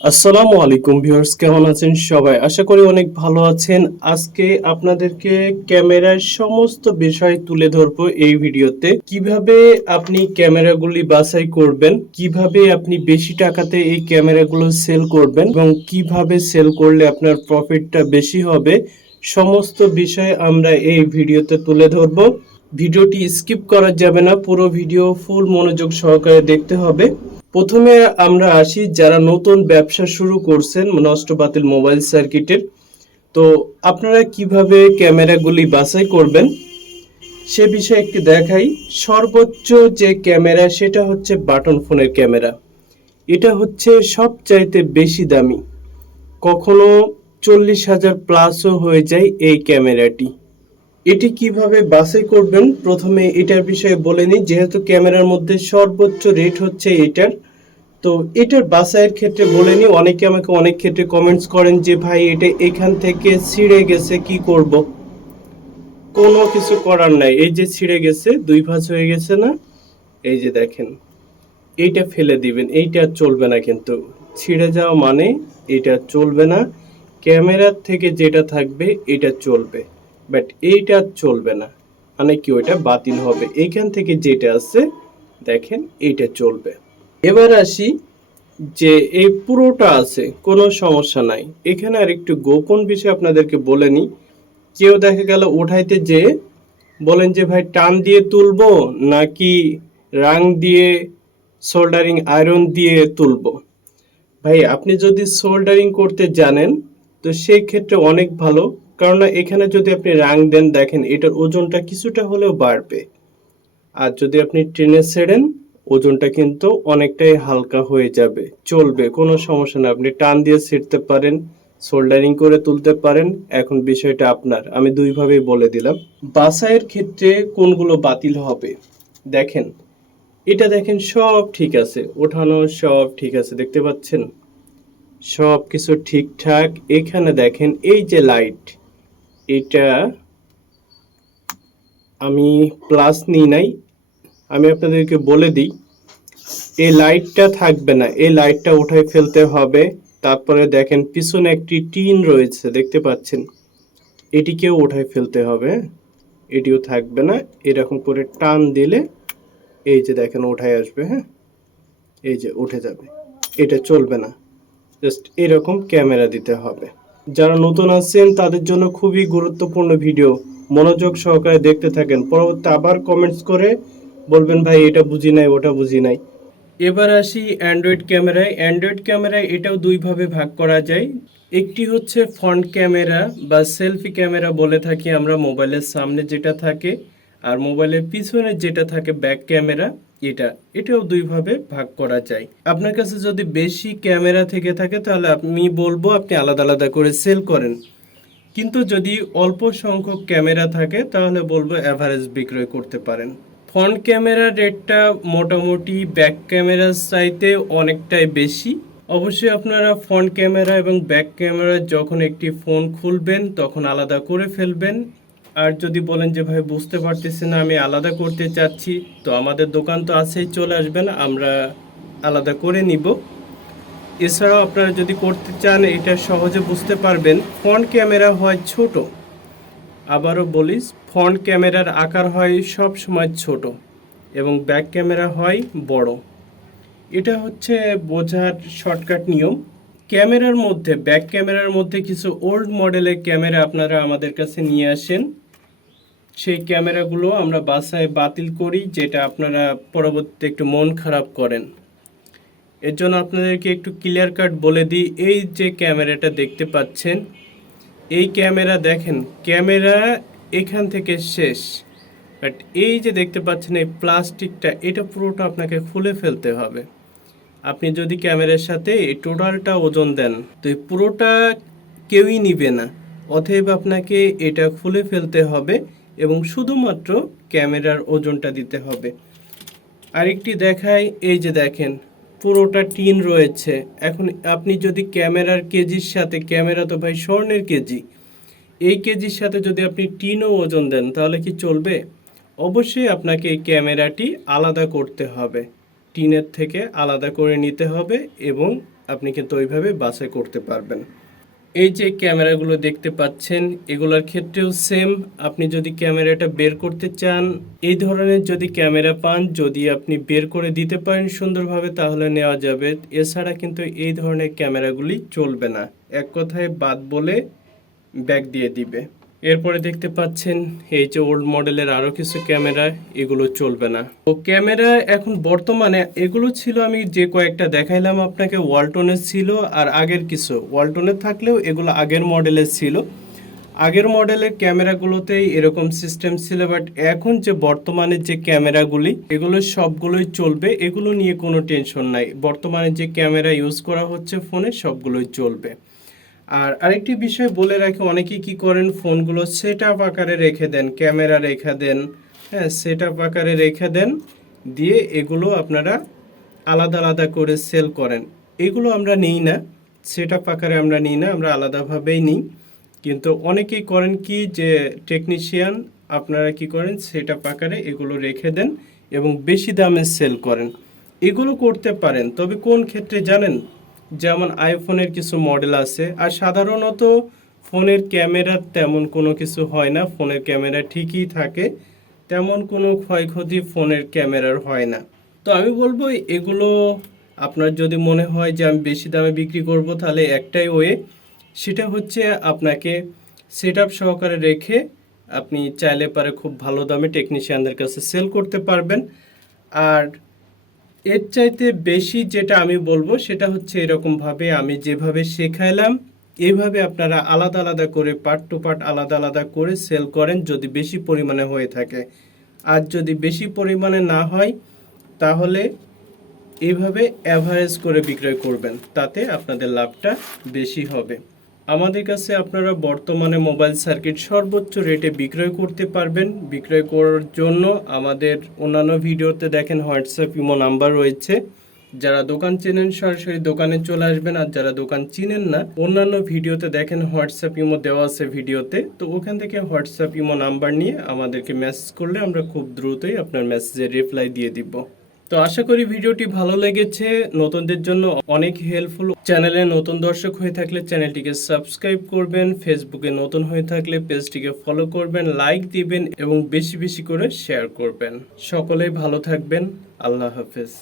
আসসালামু আলাইকুম ভিউয়ার্স, কেমন আছেন সবাই? আশা করি অনেক ভালো আছেন। আজকে আপনাদেরকে ক্যামেরার সমস্ত বিষয় তুলে ধরবো এই ভিডিওতে। কিভাবে আপনি ক্যামেরাগুলি বাছাই করবেন, কিভাবে আপনি বেশি টাকাতে এই ক্যামেরাগুলো সেল করবেন এবং কিভাবে সেল করলে আপনার প্রফিটটা বেশি হবে, সমস্ত বিষয় আমরা এই ভিডিওতে তুলে ধরবো। ভিডিওটি স্কিপ করা যাবে না, পুরো ভিডিও ফুল মনোযোগ সহকারে দেখতে হবে। প্রথমে আমরা আসি যারা নতুন ব্যবসা শুরু করছেন নষ্ট বাতিল মোবাইল সার্কিটের। তো আপনারা কিভাবে ক্যামেরাগুলি বাছাই করবেন সে বিষয়ে একটি দেখাই। সর্বোচ্চ যে ক্যামেরা সেটা হচ্ছে বাটন ফোনের ক্যামেরা। এটা হচ্ছে সবচাইতে বেশি দামি, কখনো 40,000 প্লাসও হয়ে যায় এই ক্যামেরাটি। এটি কিভাবে বাছাই করবেন প্রথমে এটার বিষয়ে বলে নিই। যেহেতু ক্যামেরার মধ্যে সর্বোচ্চ রেট হচ্ছে এটার, তো এটার বাছাইয়ের ক্ষেত্রে বলে নিই। অনেকে আমাকে অনেক ক্ষেত্রে কমেন্টস করেন যে ভাই এটা এখান থেকে ছিঁড়ে গেছে, কি করব? কোনো কিছু করার নাই। এই যে ছিঁড়ে গেছে, দুই ভাঁজ হয়ে গেছে না, এই যে দেখেন, এইটা ফেলে দিবেন। এইটা আর চলবে না, কিন্তু ছিঁড়ে যাওয়া মানে এটা চলবে না। ক্যামেরার থেকে যেটা থাকবে এটা চলবে, বাট এইটা আর চলবে না, মানে কি ওইটা বাতিল হবে। এইখান থেকে যেটা আছে দেখেন এইটা চলবে। এবার আসি যে এই পুরোটা আছে, কোনো সমস্যা নাই। এখানে আর একটু গোপন বিষয় আপনাদেরকে বলে নিই। কেউ দেখা গেল উঠাইতে যে বলেন যে ভাই টান দিয়ে তুলবো নাকি রাং দিয়ে সোল্ডারিং আয়রন দিয়ে তুলবো। ভাই আপনি যদি সোল্ডারিং করতে জানেন তো সেই ক্ষেত্রে অনেক ভালো, কারণ এখানে যদি আপনি রাং দেন দেখেন এটার ওজনটা কিছুটা হলেও বাড়বে। আর যদি আপনি ট্রেনে ছেড়েন ওজনটা কিন্তু অনেকটাই হালকা হয়ে যাবে, চলবে, কোনো সমস্যা না। আপনি টান দিয়ে ছিঁড়তে পারেন, সোল্ডারিং করে তুলতে পারেন। এখন বিষয়টা আপনার, আমি দুইভাবেই বলে দিলাম। বাছাইয়ের ক্ষেত্রে কোনগুলো বাতিল হবে দেখেন, এটা দেখেন সব ঠিক আছে, ওঠানো সব ঠিক আছে, দেখতে পাচ্ছেন সব কিছু ঠিকঠাক। এখানে দেখেন এই যে লাইট, এটা আমি প্লাস নিই নাই, আমি আপনাদেরকে বলে দিই। এই লাইটটা থাকবে না, এই লাইটটা উঠাই ফেলতে হবে। তারপরে দেখেন পিছনে একটি টিন রয়েছে, দেখতে পাচ্ছেন, এটিকেও উঠাই ফেলতে হবে। এটিও থাকবে না। এরকম করে টান দিলে এই যে দেখেন উঠাই আসবে। হ্যাঁ, এই যে উঠে যাবে, এটা চলবে না। জাস্ট এরকম ক্যামেরা দিতে হবে। যারা নতুন আছেন তাদের জন্য খুবই গুরুত্বপূর্ণ ভিডিও, মনোযোগ সহকারে দেখতে থাকেন। পরবর্তী আবার কমেন্টস করে বলবেন ভাই এটা বুঝি নাই, ওটা বুঝি নাই। এবার আসি অ্যান্ড্রয়েড ক্যামেরায়। অ্যান্ড্রয়েড ক্যামেরায় এটাও দুইভাবে ভাগ করা যায়। একটি হচ্ছে ফ্রন্ট ক্যামেরা বা সেলফি ক্যামেরা বলে থাকি আমরা, মোবাইলের সামনে যেটা থাকে, আর মোবাইলের পিছনে যেটা থাকে ব্যাক ক্যামেরা। এটাও দুইভাবে ভাগ করা যায়। আপনার কাছে যদি বেশি ক্যামেরা থেকে থাকে তাহলে আমি বলবো আপনি আলাদা আলাদা করে সেল করেন, কিন্তু যদি অল্প সংখ্যক ক্যামেরা থাকে তাহলে বলবো অ্যাভারেজ বিক্রয় করতে পারেন। ফ্রন্ট ক্যামেরার রেটটা মোটামুটি ব্যাক ক্যামেরার চাইতে অনেকটাই বেশি। অবশ্যই আপনারা ফ্রন্ট ক্যামেরা এবং ব্যাক ক্যামেরা যখন একটি ফোন খুলবেন তখন আলাদা করে ফেলবেন। আর যদি বলেন যে ভাই বুঝতে পারতেছি না, আমি আলাদা করতে চাচ্ছি, তো আমাদের দোকান তো আছেই, চলে আসবেন, আমরা আলাদা করে নিব। এছাড়াও আপনারা যদি করতে চান এটা সহজে বুঝতে পারবেন, ফ্রন্ট ক্যামেরা হয় ছোট। আবারও বলিস, ফ্রন্ট ক্যামেরার আকার হয় সব সময় ছোট এবং ব্যাক ক্যামেরা হয় বড়। এটা হচ্ছে বোঝার শর্টকাট নিয়ম। ক্যামেরার মধ্যে, ব্যাক ক্যামেরার মধ্যে কিছু ওল্ড মডেলের ক্যামেরা আপনারা আমাদের কাছে নিয়ে আসেন, সেই ক্যামেরাগুলো আমরা বাসায় বাতিল করি, যেটা আপনারা পরবর্তীতে একটু মন খারাপ করেন। এর জন্য আপনাদেরকে একটু ক্লিয়ার কাট বলে দিই। এই যে ক্যামেরাটা দেখতে পাচ্ছেন, এই ক্যামেরা দেখেন, ক্যামেরা এখান থেকে শেষ, বাট এই যে দেখতে পাচ্ছেন এই প্লাস্টিকটা, এটা পুরোটা আপনাকে খুলে ফেলতে হবে। আপনি যদি ক্যামেরার সাথে এই টোটালটা ওজন দেন তো এই পুরোটা কেউই নিবে না, অতএব আপনাকে এটা খুলে ফেলতে হবে এবং শুধুমাত্র ক্যামেরার ওজনটা দিতে হবে। আরেকটি দেখাই, এই যে দেখেন পুরোটা টিন রয়েছে। এখন আপনি যদি ক্যামেরার কেজির সাথে, ক্যামেরা তো ভাই স্বর্ণের কেজি, এই কেজির সাথে যদি আপনি টিনও ওজন দেন তাহলে কি চলবে? অবশ্যই আপনাকে এই ক্যামেরাটি আলাদা করতে হবে, টিনের থেকে আলাদা করে নিতে হবে এবং আপনি কিন্তু ওইভাবে বাছাই করতে পারবেন। এই যে ক্যামেরাগুলো দেখতে পাচ্ছেন, এগুলোর ক্ষেত্রেও সেম। আপনি যদি ক্যামেরাটা বের করতে চান, এই ধরনের যদি ক্যামেরা পান, যদি আপনি বের করে দিতে পারেন সুন্দরভাবে, তাহলে নেওয়া যাবে। এছাড়া কিন্তু এই ধরনের ক্যামেরাগুলি চলবে না, এক কথায় বাদ বলে ব্যাক দিয়ে দিবে। এরপরে দেখতে পাচ্ছেন এই যে ওল্ড মডেলের আরো কিছু ক্যামেরা, এগুলো চলবে না। তো ক্যামেরা এখন বর্তমানে এগুলো ছিল, আমি যে কয়েকটা দেখাইলাম আপনাকে, ওয়ালটনের ছিল। আর আগের কিছু ওয়ালটনের থাকলেও এগুলো আগের মডেলের ছিল। আগের মডেলের ক্যামেরাগুলোতেই এরকম সিস্টেম ছিল, বাট এখন যে বর্তমানে যে ক্যামেরাগুলি, এগুলো সবগুলোই চলবে, এগুলো নিয়ে কোনো টেনশন নাই। বর্তমানে যে ক্যামেরা ইউজ করা হচ্ছে ফোনে, সবগুলোই চলবে। আর আরেকটি বিষয় বলে রাখি, অনেকেই কি করেন, ফোনগুলো সেট আপ আকারে রেখে দেন, ক্যামেরা রেখে দেন, হ্যাঁ, সেট আপ আকারে রেখে দেন, দিয়ে এগুলো আপনারা আলাদা আলাদা করে সেল করেন। এগুলো আমরা নিই না, সেট আপ আকারে আমরা নিই না, আমরা আলাদাভাবেই নিই। কিন্তু অনেকেই করেন কি, যে টেকনিশিয়ান আপনারা কি করেন, সেট আপ আকারে এগুলো রেখে দেন এবং বেশি দামে সেল করেন। এগুলো করতে পারেন, তবে কোন ক্ষেত্রে জানেন, যেমন আইফোনের কিছু মডেল আছে, আর সাধারণত ফোনের ক্যামেরা তেমন কোনো কিছু হয় না, ফোনের ক্যামেরা ঠিকই থাকে, তেমন কোনো ক্ষয়ক্ষতি ফোনের ক্যামেরার হয় না। তো আমি বলবো এগুলো আপনার যদি মনে হয় যে আমি বেশি দামে বিক্রি করব, তাহলে একটাই ওয়ে, সেটা হচ্ছে আপনাকে সেট আপ সহকারে রেখে আপনি চাইলে পারে খুব ভালো দামে টেকনিশিয়ানদের কাছে সেল করতে পারবেন। আর এর চাইতে বেশি যেটা আমি বলবো, সেটা হচ্ছে এরকমভাবে আমি যেভাবে শেখাইলাম, এইভাবে আপনারা আলাদা আলাদা করে পার্ট টু পার্ট আলাদা আলাদা করে সেল করেন, যদি বেশি পরিমাণে হয়ে থাকে। আর যদি বেশি পরিমাণে না হয়, তাহলে এইভাবে অ্যাভারেজ করে বিক্রয় করবেন, তাতে আপনাদের লাভটা বেশি হবে। আমাদের কাছে আপনারা বর্তমানে মোবাইল সার্কিট সর্বোচ্চ রেটে বিক্রয় করতে পারবেন। বিক্রয় করার জন্য আমাদের অন্যান্য ভিডিওতে দেখেন হোয়াটসঅ্যাপ ইমো নাম্বার রয়েছে। যারা দোকান চেনেন সরাসরি দোকানে চলে আসবেন, আর যারা দোকান চিনেন না, অন্যান্য ভিডিওতে দেখেন হোয়াটসঅ্যাপ ইমো দেওয়া আছে ভিডিওতে, তো ওখান থেকে হোয়াটসঅ্যাপ ইমো নাম্বার নিয়ে আমাদেরকে মেসেজ করলে আমরা খুব দ্রুতই আপনার মেসেজের রিপ্লাই দিয়ে দিব। তো আশা করি ভিডিওটি ভালো লেগেছে, নতুনদের জন্য অনেক হেল্পফুল। চ্যানেলে নতুন দর্শক হয়ে থাকলে চ্যানেলটিকে সাবস্ক্রাইব করবেন, ফেসবুকে নতুন হয়ে থাকলে পেজটিকে ফলো করবেন, লাইক দিবেন এবং বেশি বেশি করে শেয়ার করবেন। সকলেই ভালো থাকবেন। আল্লাহ হাফেজ।